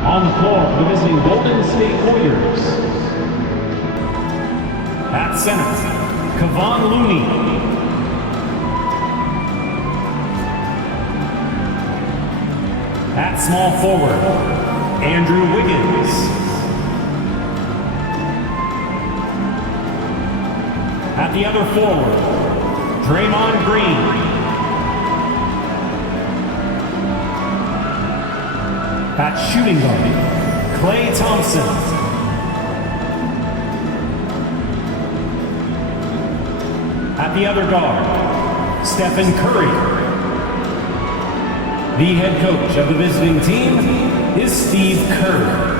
On the floor for the visiting Golden State Warriors. At center, Kevon Looney. At small forward, Andrew Wiggins. At the other forward, Draymond Green. At shooting guard, Klay Thompson. At the other guard, Stephen Curry. The head coach of the visiting team is Steve Kerr.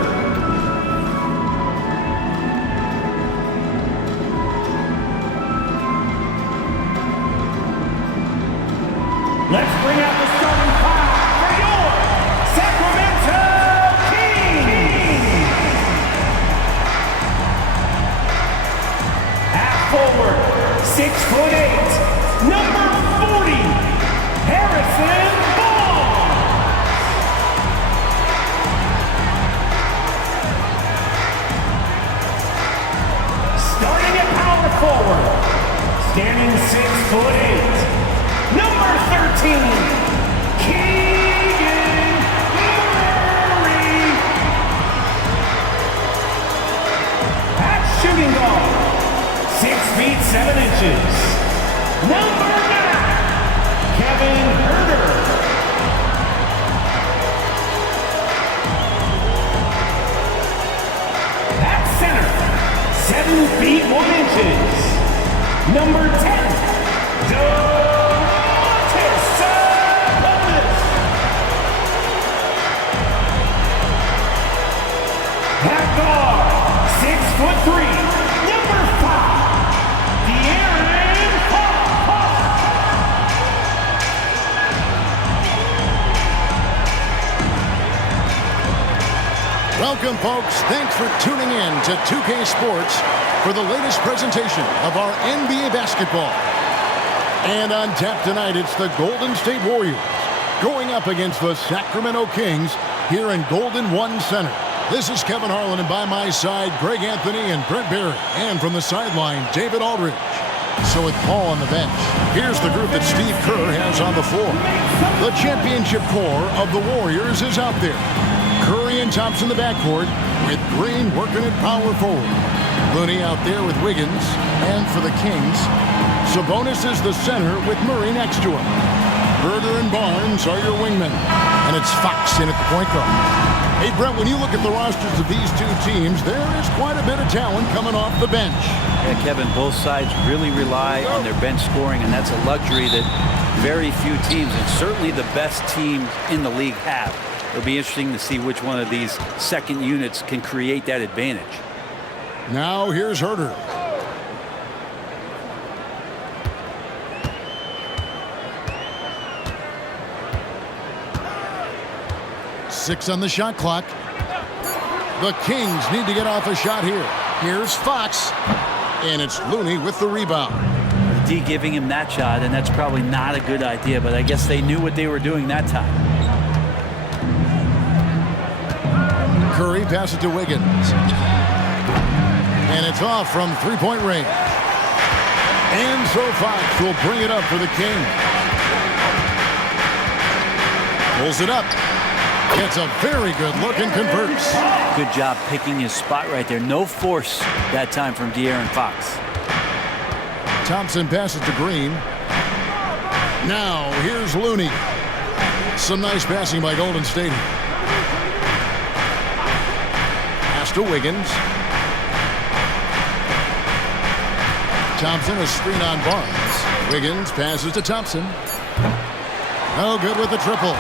Let's bring out the starting five for your Sacramento Kings. At forward, 6'8", number 40, Harrison Barnes. Starting at power forward, standing 6'8", number 13, Keegan Murray. At shooting guard, 6 feet 7 inches, number 9, Kevin Huerter. At center, 7 feet 1 inches, number 10, Domantas Sabonis. At guard, 6'3", number 5, De'Aaron Fox. Welcome, folks. Thanks for tuning in to 2K Sports for the latest presentation of our NBA basketball. And on tap tonight, it's the Golden State Warriors going up against the Sacramento Kings here in Golden One Center. This is Kevin Harlan, and by my side, Greg Anthony and Brent Barry. And from the sideline, David Aldridge. So with Paul on the bench, here's the group that Steve Kerr has on the floor. The championship core of the Warriors is out there. Curry and Thompson in the backcourt, with Green working at power forward. Looney out there with Wiggins. And for the Kings, Sabonis is the center with Murray next to him. Huerter and Barnes are your wingmen. And it's Fox in at the point guard. Hey, Brent, when you look at the rosters of these two teams, there is quite a bit of talent coming off the bench. Yeah, Kevin, both sides really rely on their bench scoring, and that's a luxury that very few teams, and certainly the best team in the league, have. It'll be interesting to see which one of these second units can create that advantage. Now here's Huerter. Six on the shot clock. The Kings need to get off a shot here. Here's Fox. And it's Looney with the rebound. D giving him that shot, and that's probably not a good idea, but I guess they knew what they were doing that time. Curry passes to Wiggins. And it's off from three-point range. And so Fox will bring it up for the Kings. Pulls it up. Gets a very good look and converts. Good job picking his spot right there. No force that time from De'Aaron Fox. Thompson passes to Green. Now here's Looney. Some nice passing by Golden State. Pass to Wiggins. Thompson, a screen on Barnes. Wiggins passes to Thompson. No good with the triple.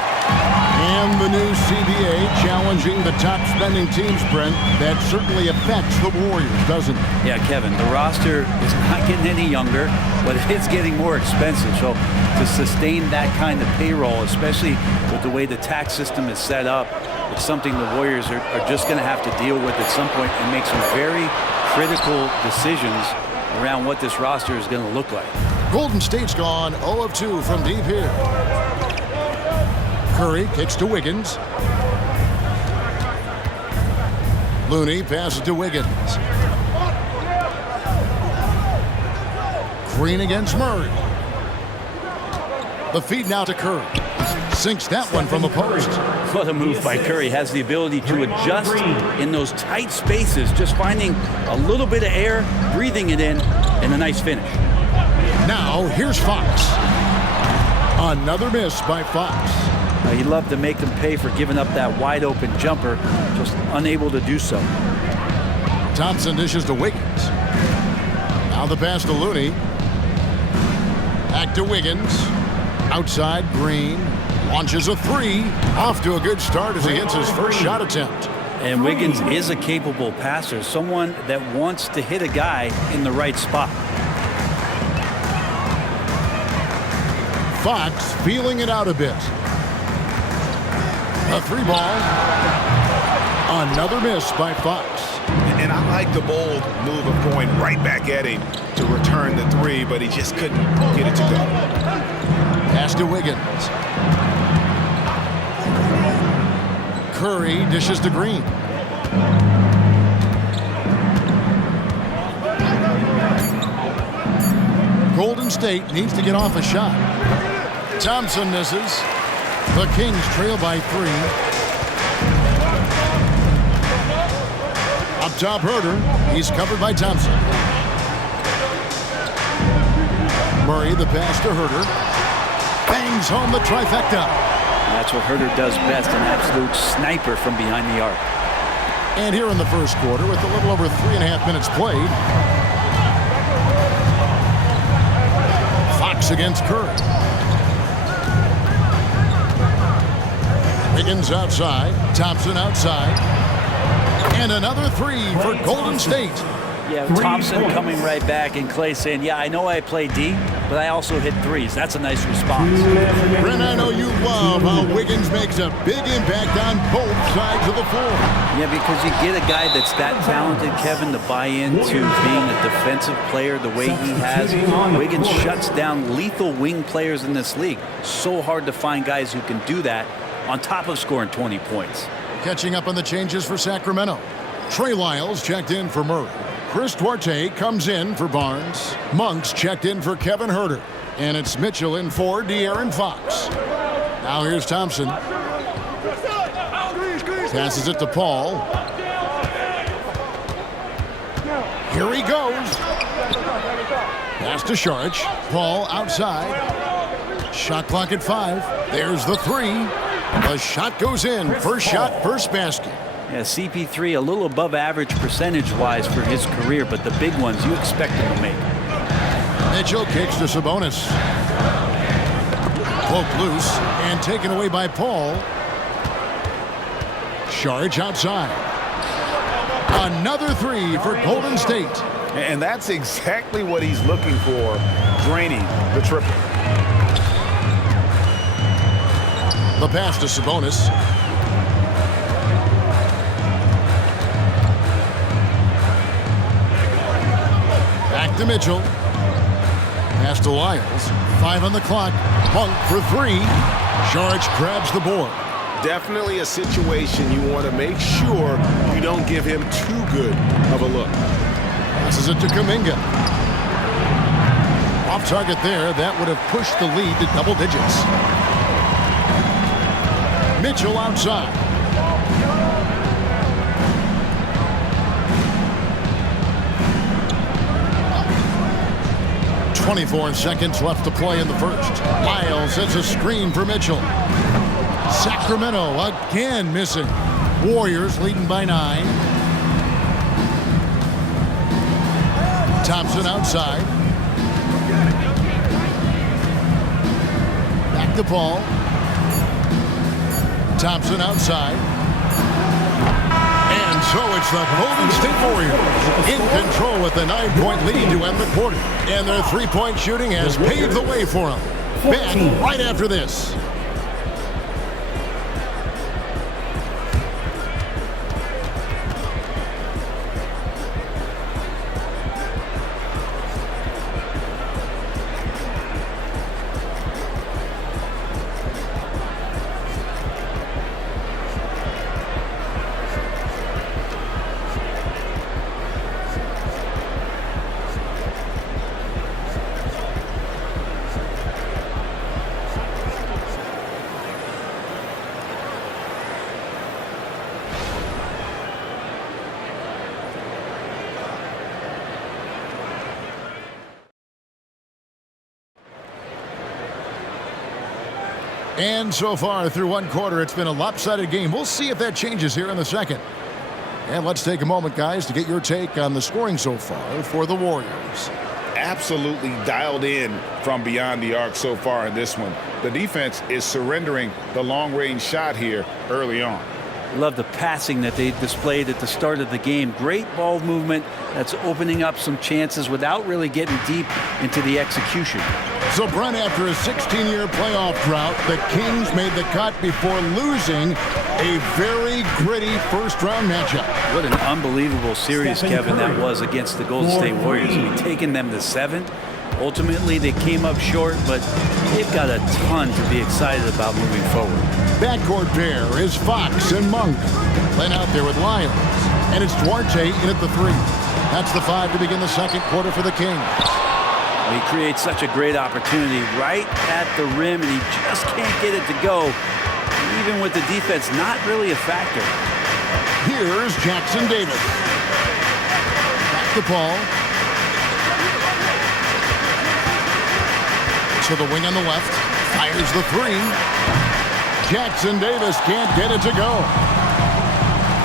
And the new CBA challenging the top spending teams, Brent. That certainly affects the Warriors, doesn't it? Yeah, Kevin, the roster is not getting any younger, but it's getting more expensive. So to sustain that kind of payroll, especially with the way the tax system is set up, it's something the Warriors are just going to have to deal with at some point and make some very critical decisions around what this roster is going to look like. Golden State's gone 0 of 2 from deep here. Curry kicks to Wiggins. Looney passes to Wiggins. Green against Murray. The feed now to Curry. Sinks that one from the post. What a move by Curry. Has the ability to adjust in those tight spaces, just finding a little bit of air, breathing it in, and a nice finish. Now, here's Fox. Another miss by Fox. He'd love to make them pay for giving up that wide-open jumper, just unable to do so. Thompson dishes to Wiggins. Now the pass to Looney. Back to Wiggins. Outside, Green. Launches a three. Off to a good start as he hits his first shot attempt. And Wiggins is a capable passer, someone that wants to hit a guy in the right spot. Fox feeling it out a bit. A three ball. Another miss by Fox. And I like the bold move of going right back at him to return the three, but he just couldn't get it to go. Pass to Wiggins. Curry dishes to Green. Golden State needs to get off a shot. Thompson misses. The Kings trail by 3. Up top, Herter. He's covered by Thompson. Murray, the pass to Herter. Bangs home the trifecta. That's what Herter does best, an absolute sniper from behind the arc. And here in the first quarter, with a little over 3.5 minutes played, Fox against Curry. Wiggins outside, Thompson outside, and another three for Golden State. Yeah, Thompson coming right back, and Clay saying, yeah, I know I play D, but I also hit threes. That's a nice response. Brent, I know you love how Wiggins makes a big impact on both sides of the floor. Yeah, because you get a guy that's that talented, Kevin, to buy into being a defensive player the way he has. Wiggins shuts down lethal wing players in this league. So hard to find guys who can do that on top of scoring 20 points. Catching up on the changes for Sacramento. Trey Lyles checked in for Murray. Chris Duarte comes in for Barnes. Monks checked in for Kevin Herter. And it's Mitchell in for De'Aaron Fox. Now here's Thompson. Passes it to Paul. Here he goes. Pass to Saric. Paul outside. Shot clock at 5. There's the three. The shot goes in. First shot, first basket. Yeah, CP3 a little above average percentage-wise for his career, but the big ones you expect him to make. Mitchell kicks to Sabonis. Poked loose and taken away by Paul. Saric outside. Another three for Golden State. And that's exactly what he's looking for, draining the triple. The pass to Sabonis. Back to Mitchell. Pass to Lyles. 5 on the clock. Monk for 3. Saric grabs the board. Definitely a situation you want to make sure you don't give him too good of a look. Passes it to Kuminga. Off target there. That would have pushed the lead to double digits. Mitchell outside. .24 seconds left to play in the first. Lyles hits a screen for Mitchell. Sacramento again missing. Warriors leading by 9. Thompson outside. Back to Paul. Thompson outside. And so it's the Golden State Warriors in control with a 9-point lead to end the quarter. And their three-point shooting has paved the way for them. Back right after this. And so far through one quarter, it's been a lopsided game. We'll see if that changes here in the second. And let's take a moment, guys, to get your take on the scoring so far for the Warriors. Absolutely dialed in from beyond the arc so far in this one. The defense is surrendering the long-range shot here early on. Love the passing that they displayed at the start of the game. Great ball movement that's opening up some chances without really getting deep into the execution. So, Brent, after a 16-year playoff drought, the Kings made the cut before losing a very gritty first-round matchup. What an unbelievable series, Kevin, that was against the Golden State Warriors. We've taken them to 7. Ultimately, they came up short, but they've got a ton to be excited about moving forward. Backcourt pair is Fox and Monk. Playing out there with Lyons. And it's Duarte in at the 3. That's the 5 to begin the second quarter for the Kings. He creates such a great opportunity right at the rim, and he just can't get it to go, even with the defense not really a factor. Here's Jackson Davis. Back to Paul. To the wing on the left. Fires the 3. Jackson Davis can't get it to go.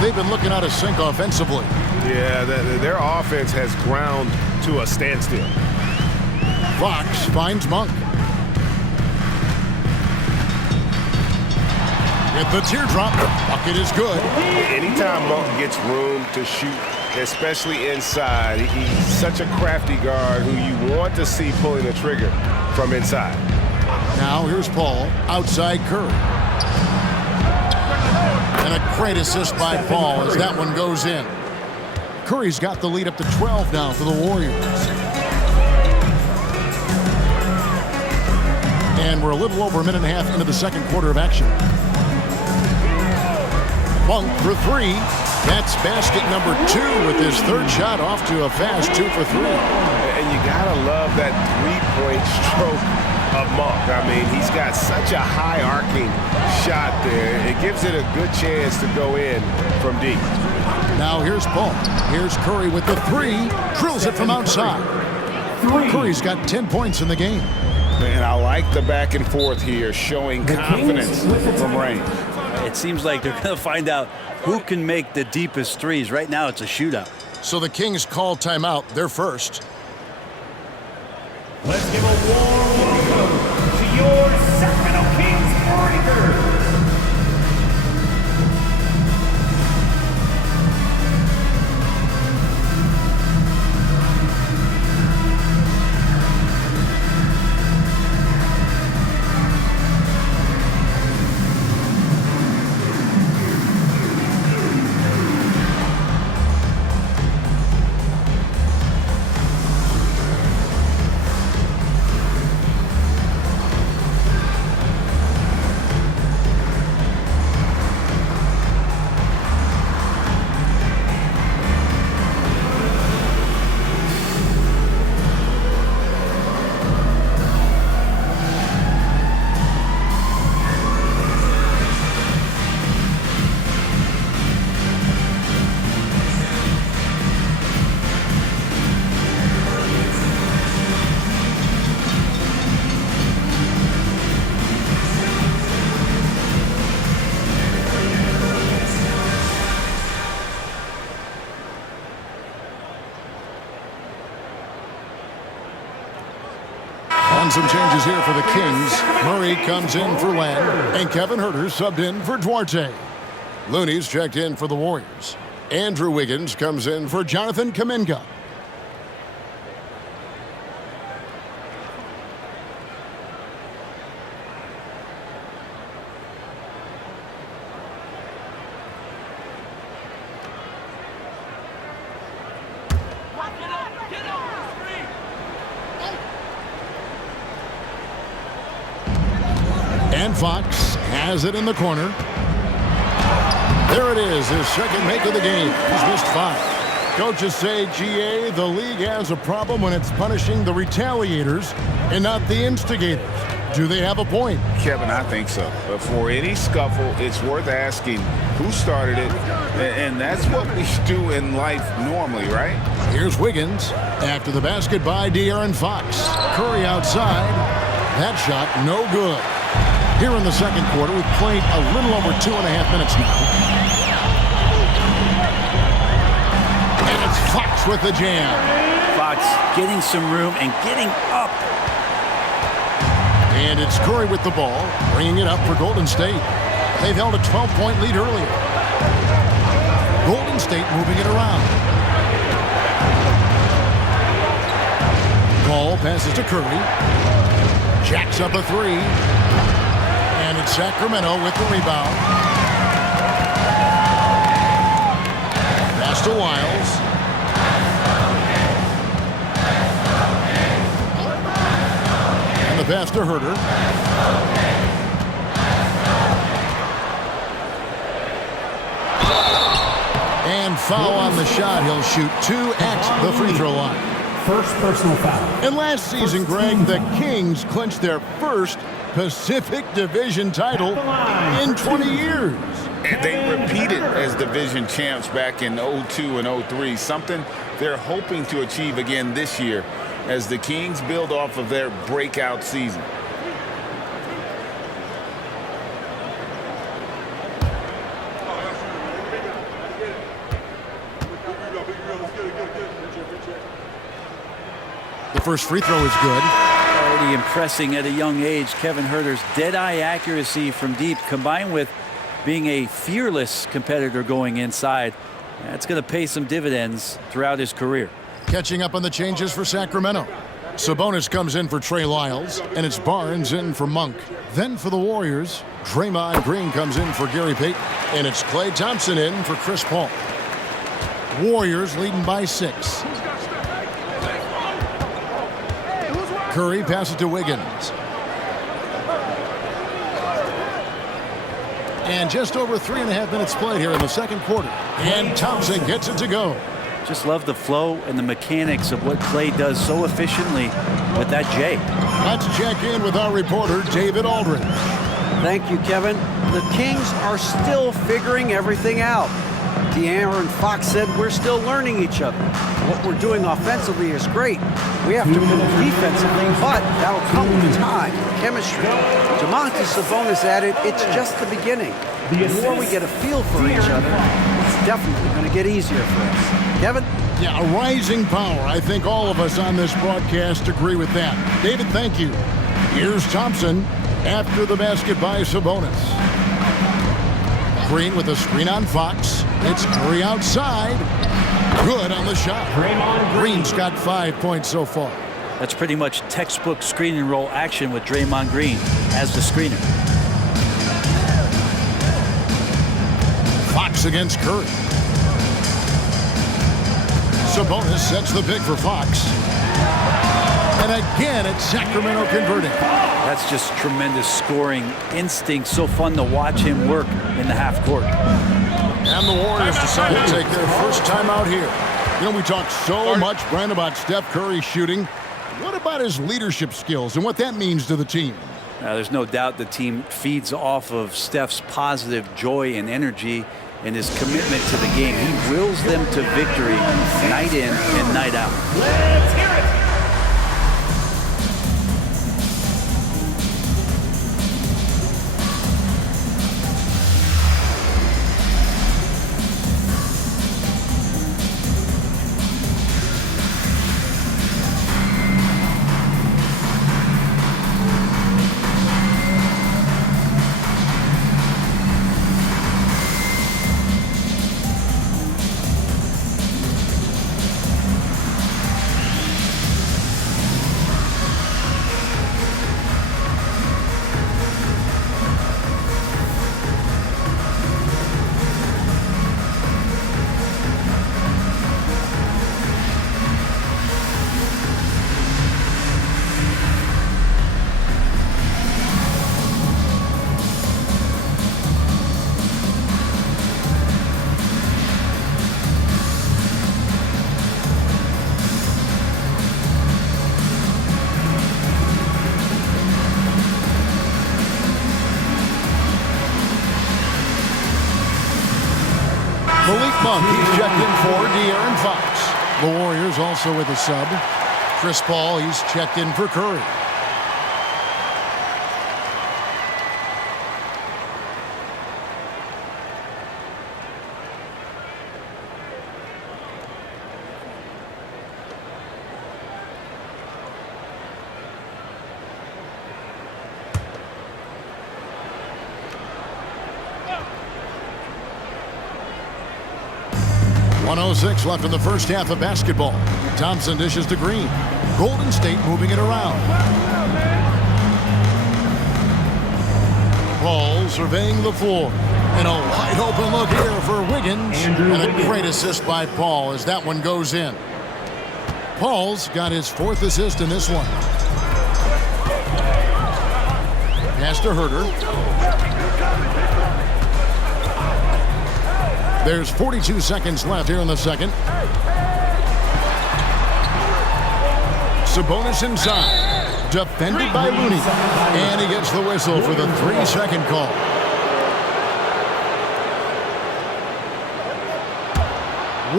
They've been looking out of sync offensively. Yeah, their offense has ground to a standstill. Fox finds Monk. With the teardrop, bucket is good. Anytime Monk gets room to shoot, especially inside, he's such a crafty guard who you want to see pulling the trigger from inside. Now here's Paul, outside Curry. And a great assist by Paul as that one goes in. Curry's got the lead up to 12 now for the Warriors. And we're a little over a minute and a half into the second quarter of action. Monk for 3. That's basket number 2 with his third shot off to a fast 2 for 3. And you gotta love that three-point stroke of Monk. I mean, he's got such a high arcing shot there. It gives it a good chance to go in from deep. Now here's Paul. Here's Curry with the 3. Drills it from outside. Curry's got 10 points in the game. And I like the back and forth here, showing confidence from range. It seems like they're going to find out who can make the deepest threes. Right now, it's a shootout. So the Kings call timeout. They're first. Let's give a warm welcome to your Sacramento Kings Breakers. Some changes here for the Kings. Murray comes in for Len, and Kevin Huerter subbed in for Duarte. Looney's checked in for the Warriors. Andrew Wiggins comes in for Jonathan Kuminga. And Fox has it in the corner. There it is, his second make of the game. He's missed 5. Coaches say, GA, the league has a problem when it's punishing the retaliators and not the instigators. Do they have a point? Kevin, I think so. But for any scuffle, it's worth asking who started it, and that's what we do in life normally, right? Here's Wiggins. After the basket by De'Aaron Fox. Curry outside. That shot no good. Here in the second quarter, we've played a little over 2.5 minutes now. And it's Fox with the jam. Fox getting some room and getting up. And it's Curry with the ball, bringing it up for Golden State. They've held a 12-point lead earlier. Golden State moving it around. Ball passes to Curry. Jacks up a three. And it's Sacramento with the rebound. Pass to Wiles. And the pass to Herter. And foul on the shot. He'll shoot 2 at the free throw line. First personal foul. And last season, Greg, the Kings clinched their first Pacific Division title in 20 years. And they repeated as division champs back in 02 and 03, something they're hoping to achieve again this year as the Kings build off of their breakout season. The first free throw is good. Already impressing at a young age. Kevin Herter's dead-eye accuracy from deep combined with being a fearless competitor going inside. That's going to pay some dividends throughout his career. Catching up on the changes for Sacramento. Sabonis comes in for Trey Lyles, and it's Barnes in for Monk. Then for the Warriors, Draymond Green comes in for Gary Payton, and it's Klay Thompson in for Chris Paul. Warriors leading by 6. Curry passes to Wiggins. And just over 3.5 minutes played here in the second quarter. And Thompson gets it to go. Just love the flow and the mechanics of what Klay does so efficiently with that J. Let's check in with our reporter, David Aldridge. Thank you, Kevin. The Kings are still figuring everything out. De'Aaron Fox said we're still learning each other. What we're doing offensively is great. We have to improve defensively, but that'll come with time, chemistry. Domantas Sabonis added, it's just the beginning. The more we get a feel for each other, it's definitely going to get easier for us. Kevin? Yeah, a rising power. I think all of us on this broadcast agree with that. David, thank you. Here's Thompson after the basket by Sabonis. Green with a screen on Fox. It's Curry outside. Good on the shot. Green's got 5 points so far. That's pretty much textbook screen and roll action with Draymond Green as the screener. Fox against Curry. Sabonis sets the pick for Fox. And again, it's Sacramento converting. That's just tremendous scoring instinct. So fun to watch him work in the half court. And the Warriors decide to take their first time out here. You know, we talk so much, Brent, about Steph Curry shooting. What about his leadership skills and what that means to the team? There's no doubt the team feeds off of Steph's positive joy and energy and his commitment to the game. He wills them to victory night in and night out. Let's hear it. Malik Monk, he's checked in for De'Aaron Fox. The Warriors also with a sub. Chris Paul, he's checked in for Curry. 1:06 left in the first half of basketball. Thompson dishes to Green. Golden State moving it around. Paul surveying the floor. And a wide open look here for Wiggins. And a great assist by Paul as that one goes in. Paul's got his 4th assist in this one. Pass to Herter. There's 42 seconds left here in the second. Sabonis inside. Defended by Looney. And he gets the whistle for the 3-second call.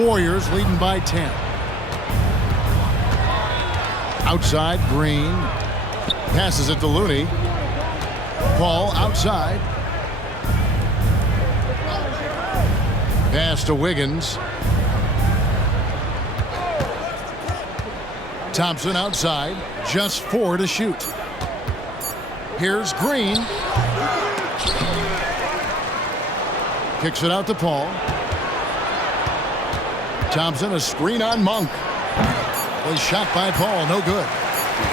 Warriors leading by 10. Outside, Green. Passes it to Looney. Paul outside. Pass to Wiggins. Thompson outside. Just 4 to shoot. Here's Green. Kicks it out to Paul. Thompson, a screen on Monk. Was shot by Paul, no good.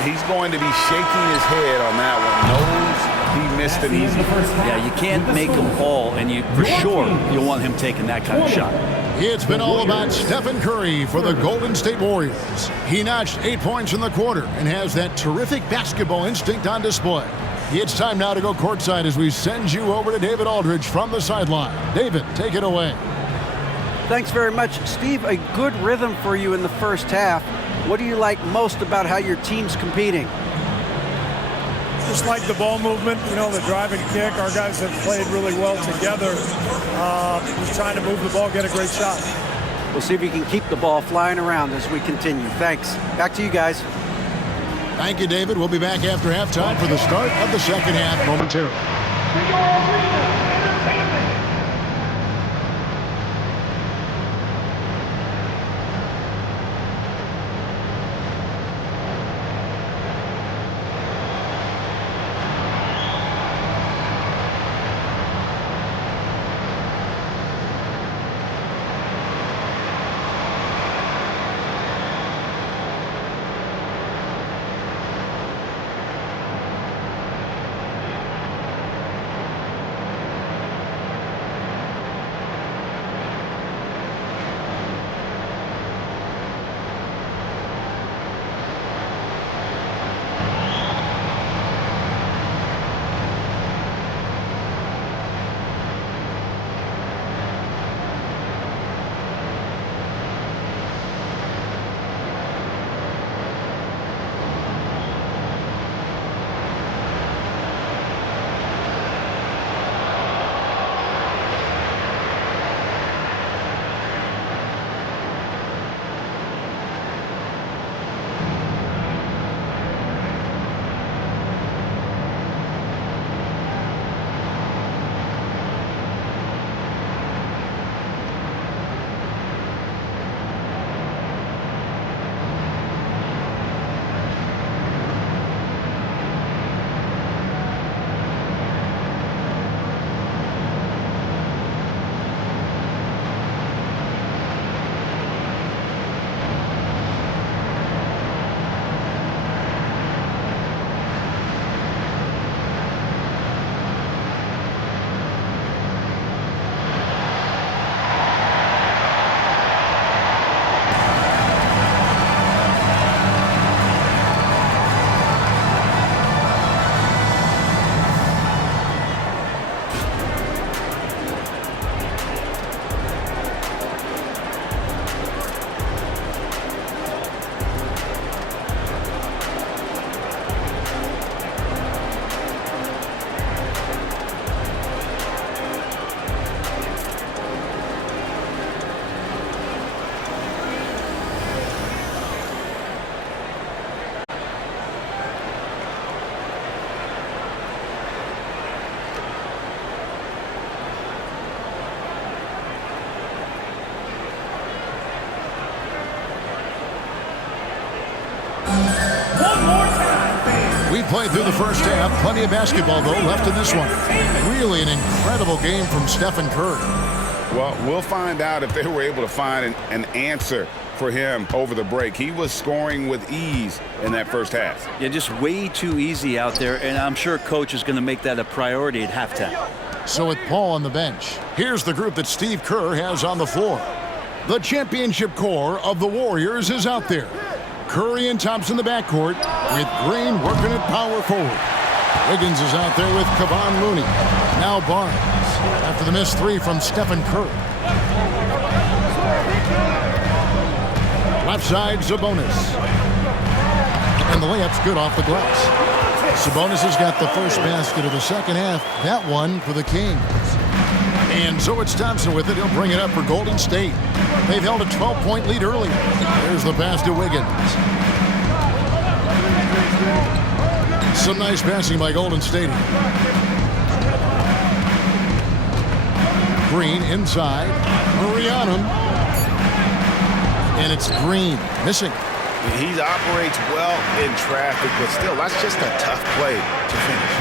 He's going to be shaking his head on that one. Knows he missed it easy. Yeah, you can't make them fall, and for sure you'll want him taking that kind of shot. It's been all about Stephen Curry for the Golden State Warriors. He notched 8 points in the quarter and has that terrific basketball instinct on display. It's time now to go courtside as we send you over to David Aldridge from the sideline. David, take it away. Thanks very much, Steve. A good rhythm for you in the first half. What do you like most about how your team's competing? Just like the ball movement, the drive and kick. Our guys have played really well together. Just trying to move the ball, get a great shot. We'll see if you can keep the ball flying around as we continue. Thanks. Back to you guys. Thank you, David. We'll be back after halftime for the start of the second half momentarily. We played through the first half. Plenty of basketball, though, left in this one. Really an incredible game from Stephen Curry. Well, we'll find out if they were able to find an answer for him over the break. He was scoring with ease in that first half. Yeah, just way too easy out there, and I'm sure coach is going to make that a priority at halftime. So with Paul on the bench, here's the group that Steve Kerr has on the floor. The championship core of the Warriors is out there. Curry and Thompson in the backcourt, with Green working at power forward. Wiggins is out there with Kevon Looney. Now Barnes, after the missed three from Stephen Curry. Left side, Sabonis. And the layup's good off the glass. Sabonis has got the first basket of the second half. That one for the Kings. And so it's Thompson with it. He'll bring it up for Golden State. They've held a 12-point lead earlier. There's the pass to Wiggins. Some nice passing by Golden State. Green inside. Murray on him. And it's Green missing. He operates well in traffic, but still, that's just a tough play to finish.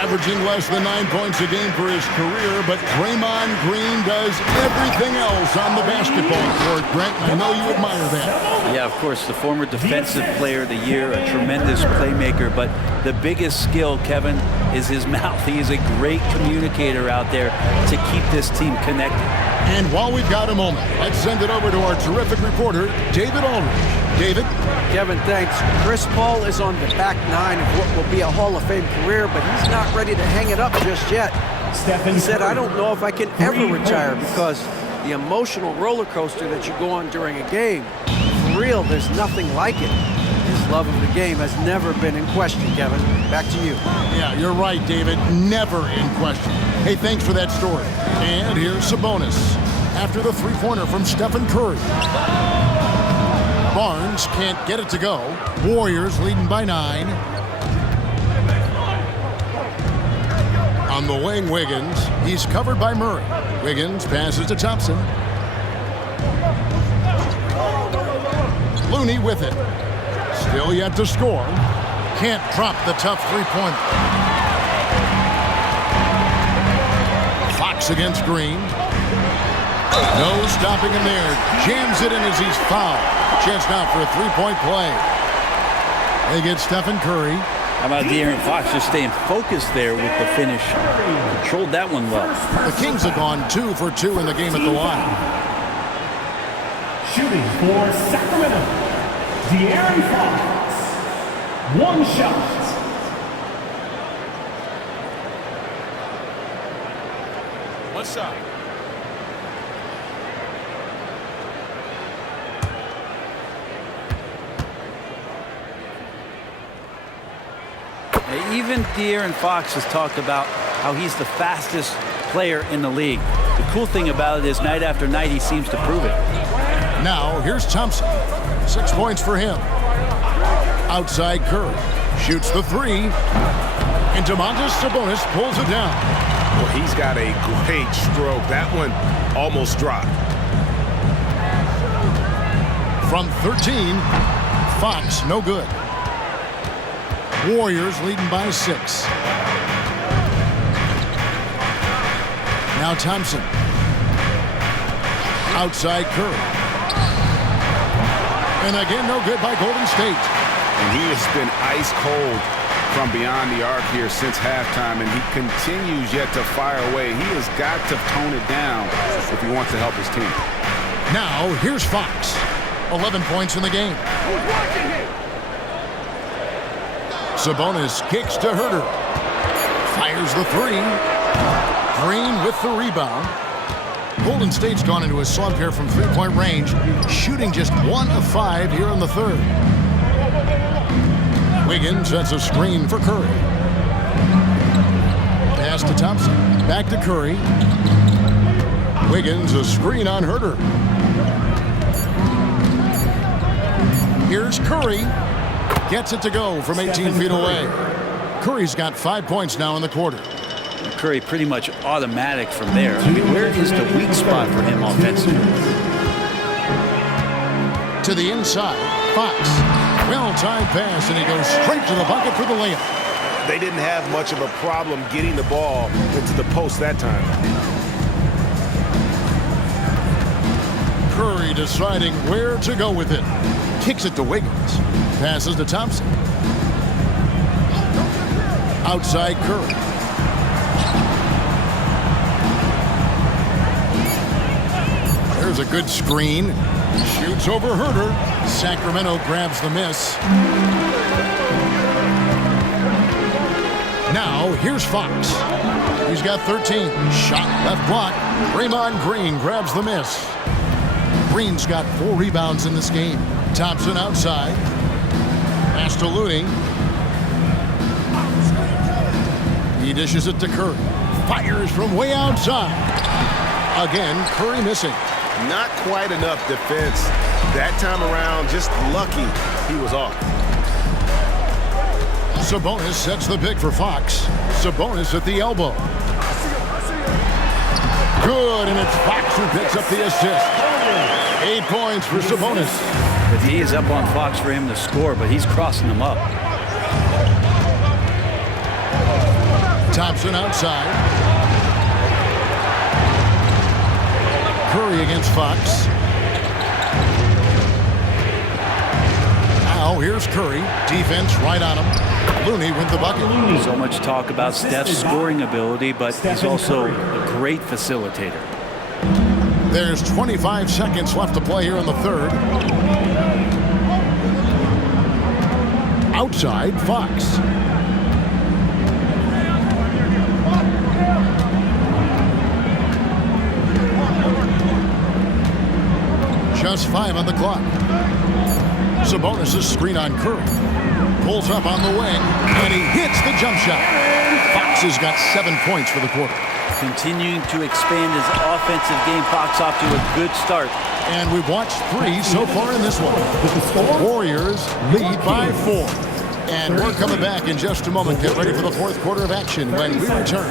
Averaging less than 9 points a game for his career, but Draymond Green does everything else on the basketball court. Brent, I know you admire that. Yeah, of course, the former defensive player of the year, a tremendous playmaker, but the biggest skill, Kevin, is his mouth. He is a great communicator out there to keep this team connected. And while we've got a moment, let's send it over to our terrific reporter, David Aldridge. David? Kevin, thanks. Chris Paul is on the back nine of what will be a Hall of Fame career, but he's not ready to hang it up just yet. He said, I don't know if I can ever retire because the emotional roller coaster that you go on during a game, for real, there's nothing like it. His love of the game has never been in question, Kevin. Back to you. Yeah, you're right, David. Never in question. Hey, thanks for that story. And here's Sabonis after the three-pointer from Stephen Curry. Barnes can't get it to go. Warriors leading by 9. On the wing, Wiggins. He's covered by Murray. Wiggins passes to Thompson. Looney with it. Still yet to score. Can't drop the tough three-pointer. Fox against Green. No stopping him there. Jams it in as he's fouled. Chance now for a three-point play. They get Stephen Curry. How about De'Aaron Fox just staying focused there with the finish? Controlled that one well. The Kings have gone 2 for 2 in the game at the line. Shooting for Sacramento, De'Aaron Fox. One shot. One shot. Even De'Aaron Fox has talked about how he's the fastest player in the league. The cool thing about it is night after night he seems to prove it. Now here's Thompson. 6 points for him. Outside Curry. Shoots the three. And Domantas Sabonis pulls it down. Well, he's got a great stroke. That one almost dropped. From 13, Fox no good. Warriors leading by 6. Now Thompson. Outside Curry. And again, no good by Golden State. And he has been ice cold from beyond the arc here since halftime, and he continues yet to fire away. He has got to tone it down if he wants to help his team. Now, here's Fox. 11 points in the game. Sabonis kicks to Herter. Fires the three. Green with the rebound. Golden State's gone into a slump here from three-point range, shooting just 1 of 5 here in the third. Wiggins sets a screen for Curry. Pass to Thompson. Back to Curry. Wiggins a screen on Herter. Here's Curry. Gets it to go from 18 feet away. Curry's got 5 points now in the quarter. Curry pretty much automatic from there. I mean, where is the weak spot for him offensively? To the inside, Fox. Well-timed pass, and he goes straight to the bucket for the layup. They didn't have much of a problem getting the ball into the post that time. Curry deciding where to go with it. Kicks it to Wiggins. Passes to Thompson. Outside Curry. There's a good screen. Shoots over Herter. Sacramento grabs the miss. Now, here's Fox. He's got 13. Shot left block. Draymond Green grabs the miss. Green's got 4 rebounds in this game. Thompson outside. Pass to Looney. He dishes it to Curry. Fires from way outside. Again, Curry missing. Not quite enough defense that time around. Just lucky he was off. Sabonis sets the pick for Fox. Sabonis at the elbow. Good, and it's Fox who picks up the assist. 8 points for Sabonis. The D is up on Fox for him to score, but he's crossing them up. Thompson outside. Curry against Fox. Now here's Curry. Defense right on him. Looney with the bucket. So much talk about Steph's scoring ability, but he's also a great facilitator. There's 25 seconds left to play here in the third. Outside, Fox. Just 5 on the clock. Sabonis' screen on Curry. Pulls up on the wing, and he hits the jump shot. Fox has got 7 points for the quarter. Continuing to expand his offensive game. Fox off to a good start. And we've watched 3 so far in this one. Warriors lead by 4. And we're coming back in just a moment. Get ready for the fourth quarter of action when we return.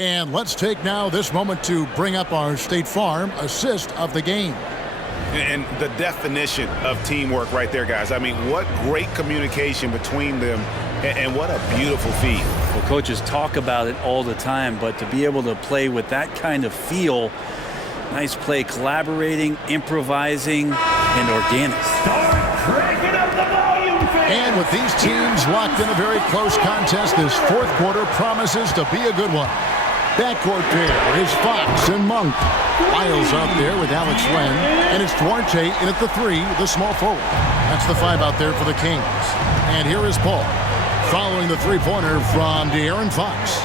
And let's take now this moment to bring up our State Farm assist of the game. And the definition of teamwork right there, guys. I mean, what great communication between them, and what a beautiful feat. Well, coaches talk about it all the time, but to be able to play with that kind of feel, nice play, collaborating, improvising, and organic. Start cranking up the volume, fans. And with these teams locked in a very close contest, this fourth quarter promises to be a good one. Backcourt pair is Fox and Monk. Lyles out there with Alex Len, and it's Duarte in at the 3, the small forward. That's the 5 out there for the Kings. And here is Paul, following the three-pointer from De'Aaron Fox.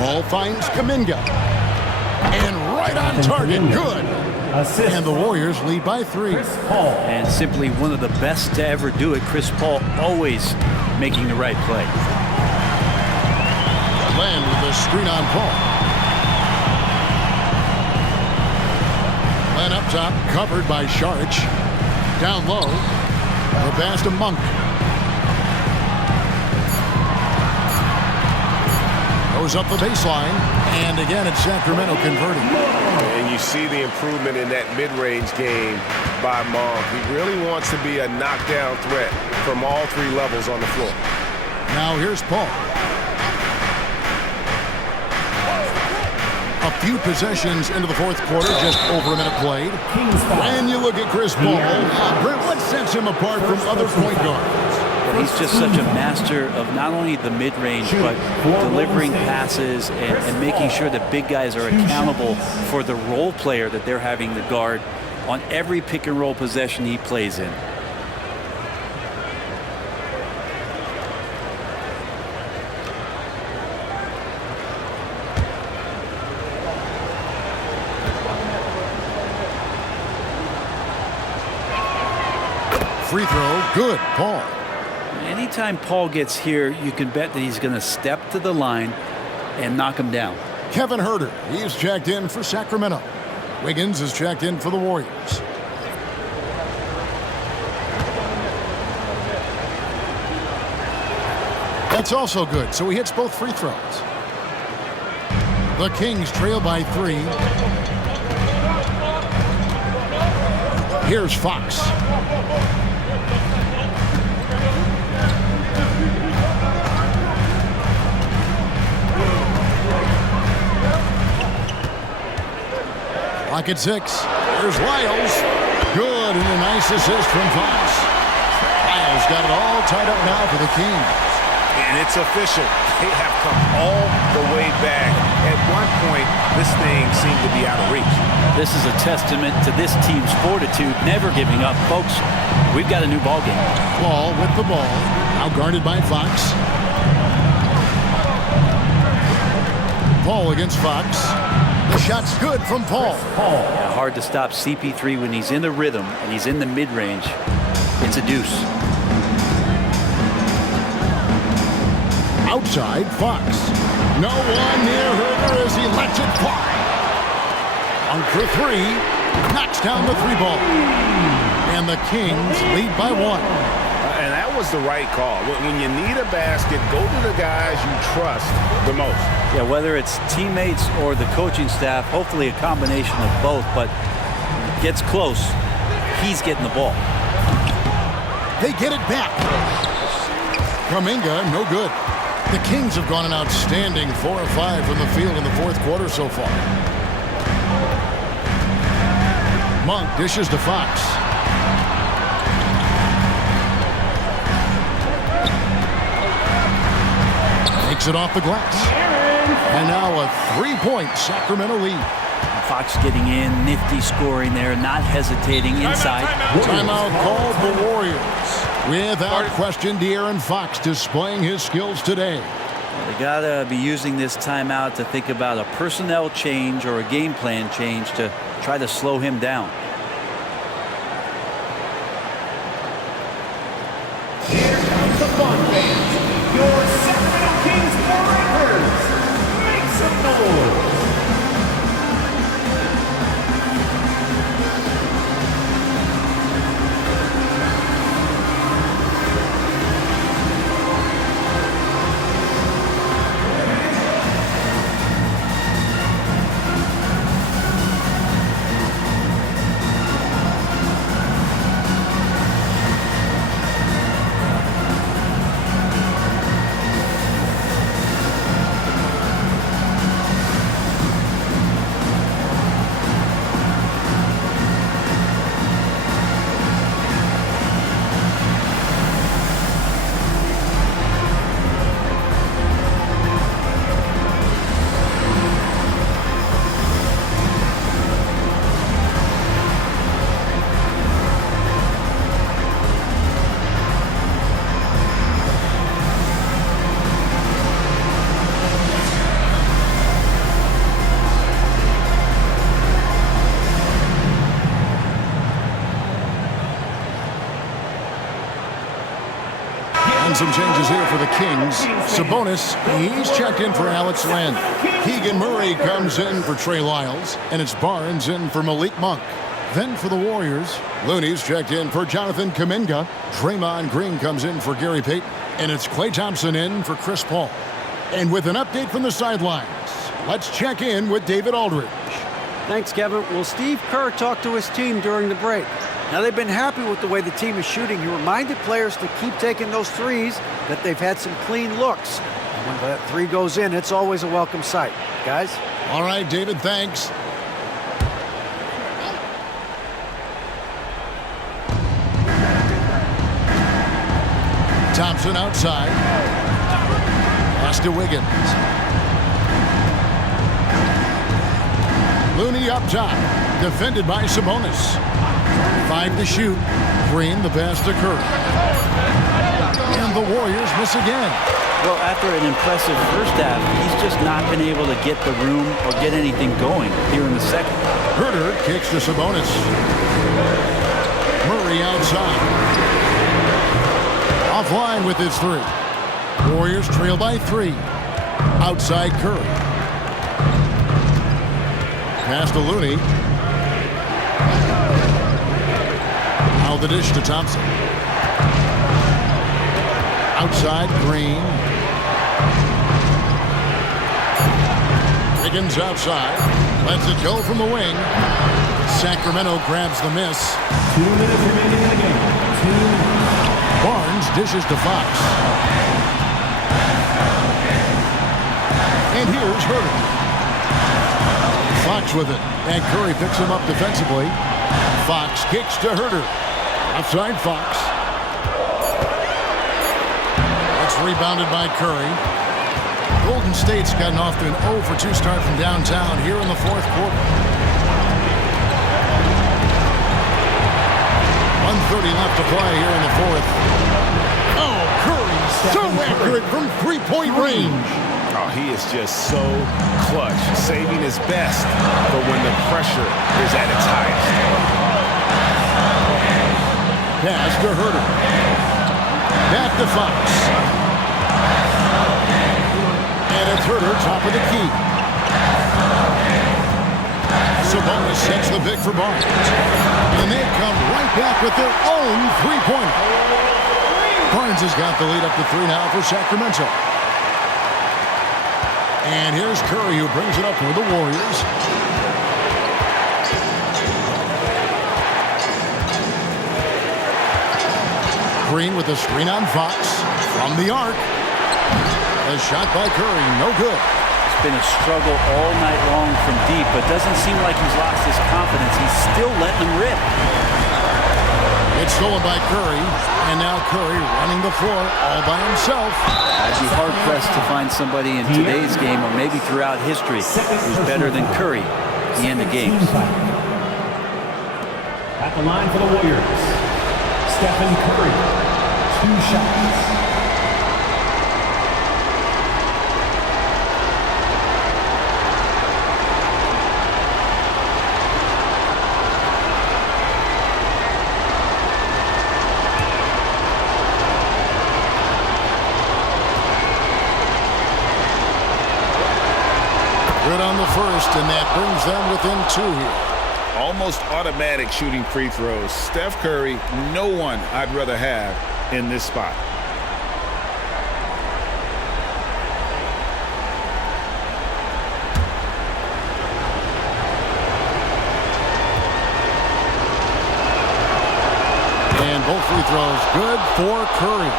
Paul finds Kuminga, and right on target, good. And the Warriors lead by 3. And simply one of the best to ever do it. Chris Paul always making the right play. Len with the screen on Paul. Len up top, covered by Saric. Down low, the pass to Monk. Goes up the baseline, and again it's Sacramento converting. And you see the improvement in that mid-range game by Monk. He really wants to be a knockdown threat from all 3 levels on the floor. Now here's Paul. A few possessions into the fourth quarter, just over a minute played. When you look at Chris Paul, what sets him apart from other point guards? He's just such a master of not only the mid-range, but delivering passes and making sure that big guys are accountable for the role player that they're having to guard on every pick-and-roll possession he plays in. Free throw, good, Paul. And anytime Paul gets here, you can bet that he's going to step to the line and knock him down. Kevin Huerter, he's checked in for Sacramento. Wiggins is checked in for the Warriors. That's also good, so he hits both free throws. The Kings trail by 3. Here's Fox. Lock at 6. Here's Lyles. Good, and a nice assist from Fox. Lyles got it all tied up now for the Kings. And it's official. They have come all the way back. At one point, this thing seemed to be out of reach. This is a testament to this team's fortitude, never giving up. Folks, we've got a new ball game. Paul with the ball. Now guarded by Fox. Paul against Fox. The shot's good from Paul. Yeah, hard to stop CP3 when he's in the rhythm and he's in the mid-range. It's a deuce. Outside, Fox. No one near Huerter as he lets it fly. On for 3. Knocks down the 3-ball. And the Kings lead by 1. And that was the right call. When you need a basket, go to the guys you trust the most. Yeah, whether it's teammates or the coaching staff, hopefully a combination of both, but when it gets close, he's getting the ball. They get it back. Kuminga, no good. The Kings have gone an outstanding 4 of 5 from the field in the fourth quarter so far. Monk dishes to Fox. Takes it off the glass. And now a 3-point Sacramento lead. Fox getting in, nifty scoring there, not hesitating inside. Timeout called the Warriors. Without question, De'Aaron Fox displaying his skills today. They gotta be using this timeout to think about a personnel change or a game plan change to try to slow him down. Here comes the fun, fans. Your Sacramento Kings Warriors. Make some noise. Some changes here for the Kings. Sabonis, he's checked in for Alex Len. Keegan Murray comes in for Trey Lyles, and it's Barnes in for Malik Monk. Then for the Warriors, Looney's checked in for Jonathan Kuminga. Draymond Green comes in for Gary Payton, and it's Klay Thompson in for Chris Paul. And with an update from the sidelines, let's check in with David Aldridge. Thanks, Kevin. Well, Steve Kerr talked to his team during the break. Now, they've been happy with the way the team is shooting. He reminded players to keep taking those threes, that they've had some clean looks. And when that 3 goes in, it's always a welcome sight. Guys? All right, David, thanks. Thompson outside. Pass to Wiggins. Looney up top. Defended by Sabonis. 5 to shoot. Green, the pass to Kerr. And the Warriors miss again. Well, after an impressive first half, he's just not been able to get the room or get anything going here in the second. Huerter kicks to Sabonis. Murray outside. Off offline with his three. Warriors trail by 3. Outside Curry. Pass to Looney. Now the dish to Thompson. Outside Green. Higgins outside. Lets it go from the wing. Sacramento grabs the miss. 2 minutes remaining in the game. 2 minutes. Barnes dishes to Fox. And here's Herter. Fox with it. And Curry picks him up defensively. Fox kicks to Herter. Outside Fox. That's rebounded by Curry. Golden State's gotten off to an 0-for-2 start from downtown here in the fourth quarter. 1:30 left to play here in the fourth. Oh, Curry so accurate from three-point range. Oh, he is just so clutch, saving his best for when the pressure is at its highest. Pass to Herter. Back to Fox. And it's Herter, top of the key. Sabonis sets the pick for Barnes. And they come right back with their own three-pointer. Barnes has got the lead up to 3 now for Sacramento. And here's Curry, who brings it up for the Warriors. Green with a screen on Fox. From the arc. A shot by Curry, no good. It's been a struggle all night long from deep, but doesn't seem like he's lost his confidence. He's still letting them rip. It's stolen by Curry, and now Curry running the floor all by himself. I'd be hard-pressed to find somebody in today's game, or maybe throughout history, who's better than Curry at the end of games. At the line for the Warriors, Stephen Curry, 2 shots. Good on the first, and that brings them within 2 here. Almost automatic shooting free throws. Steph Curry, no one I'd rather have in this spot. And both free throws good for Curry.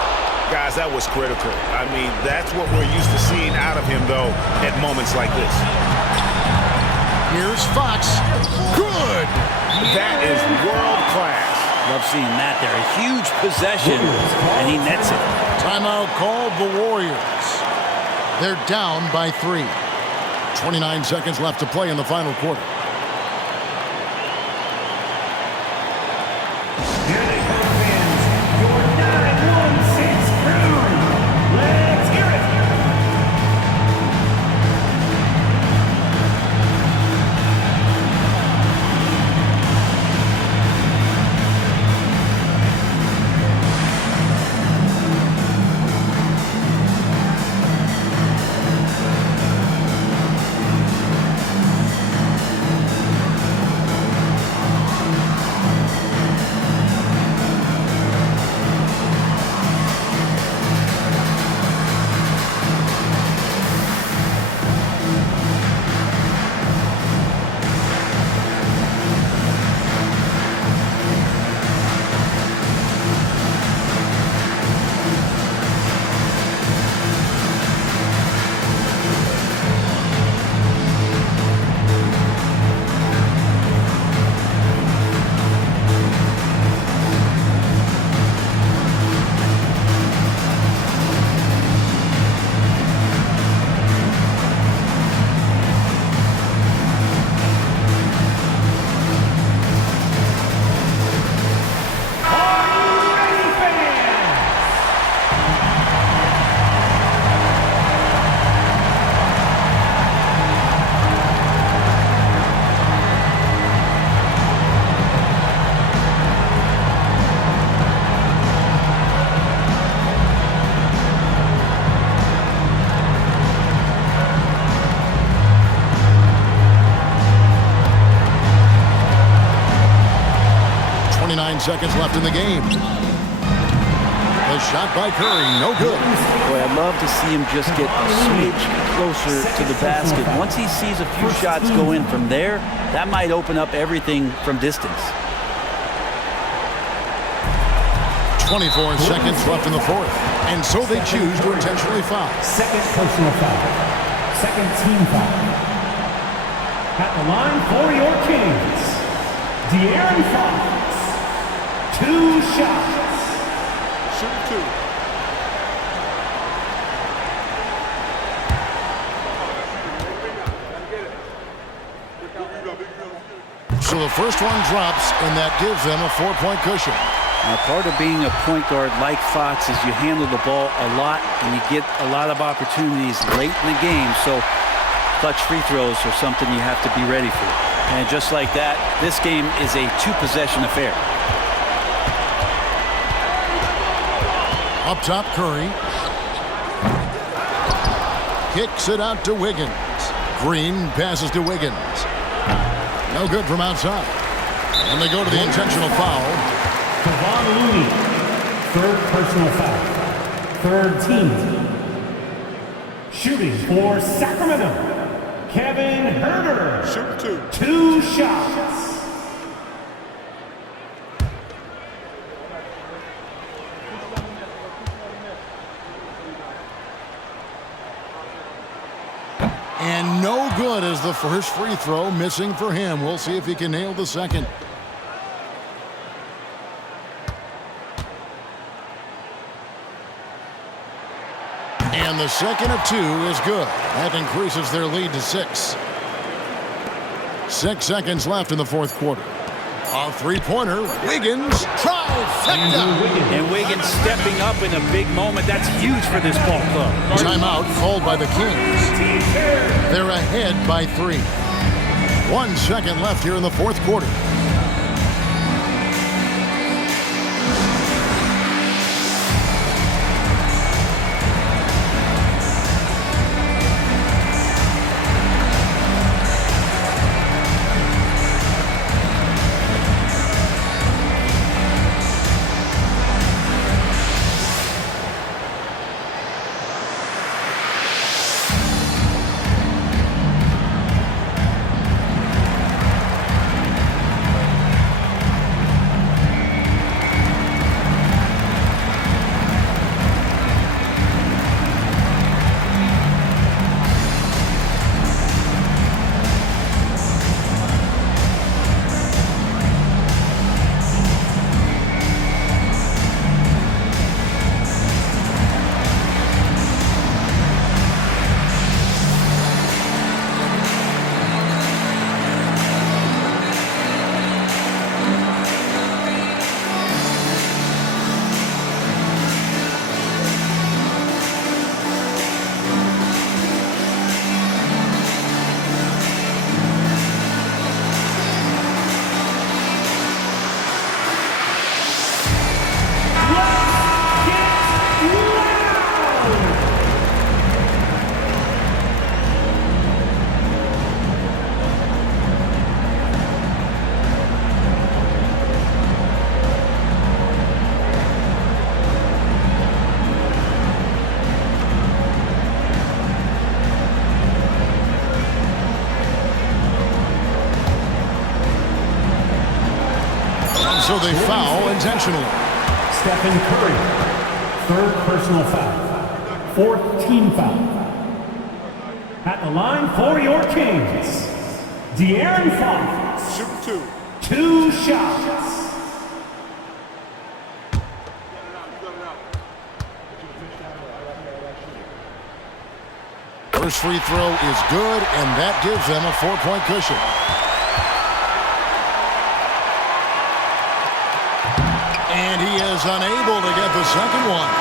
Guys, that was critical. I mean, that's what we're used to seeing out of him, though, at moments like this. Here's Fox. Good! That is world class. Love seeing that there. A huge possession, and he nets it. Timeout called the Warriors. They're down by 3. 29 seconds left to play in the final quarter. Here they come, fans. Your 916 crew. Let's hear it. seconds left in the game. The shot by Curry, no good. Boy, I'd love to see him just get a smidge closer to the basket. Once he sees a few shots go in from there, that might open up everything from distance. 24 seconds left in the fourth, and so they choose to intentionally foul. Second personal foul. Second team foul. At the line for your Kings, De'Aaron Fox. 2 shots. So the first one drops, and that gives them a 4-point cushion. Now, part of being a point guard like Fox is you handle the ball a lot, and you get a lot of opportunities late in the game. So clutch free throws are something you have to be ready for. And just like that, this game is a 2-possession affair. Up top, Curry. Kicks it out to Wiggins. Green passes to Wiggins. No good from outside. And they go to the intentional foul. Kevon Looney. Third personal foul. Third team. Shooting for Sacramento, Kevin Huerter. Shoot 2 shots. And no good as the first free throw missing for him. We'll see if he can nail the second. And the second of 2 is good. That increases their lead to 6. 6 seconds left in the fourth quarter. A three-pointer. Wiggins. Trifecta. And Wiggins stepping up in a big moment. That's huge for this ball club. Timeout called by the Kings. They're ahead by 3. 1 second left here in the fourth quarter. So they foul intentionally. Stephen Curry. Third personal foul. Fourth team foul. At the line for your Kings, De'Aaron Fox. Shoot 2 shots. First free throw is good, and that gives them a 4-point cushion. And he is unable to get the second one.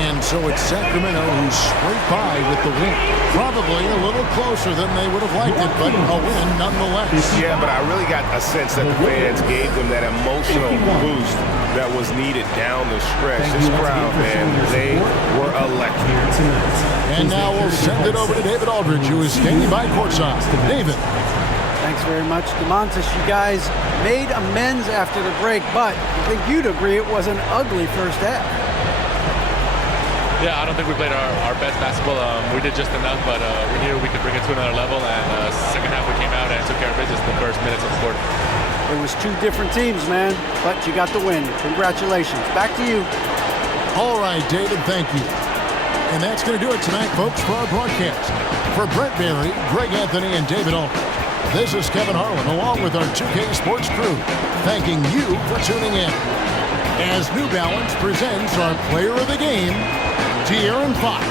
And so it's Sacramento who scraped by with the win. Probably a little closer than they would have liked it, but a win nonetheless. Yeah, but I really got a sense that the fans gave them that emotional boost that was needed down the stretch. This crowd, man, they were electric. And now we'll send it over to David Aldridge, who is standing by courtside. David. Thanks very much, DeMontis. You guys made amends after the break, but I think you'd agree it was an ugly first half. Yeah, I don't think we played our best basketball. We did just enough, but we knew we could bring it to another level. And second half, we came out and took care of business the first minutes of the quarter. It was two different teams, man, but you got the win. Congratulations. Back to you. All right, David, thank you. And that's going to do it tonight, folks, for our broadcast. For Brent Barry, Greg Anthony, and David Aldridge, this is Kevin Harlan, along with our 2K Sports crew, thanking you for tuning in. As New Balance presents our player of the game, De'Aaron Fox.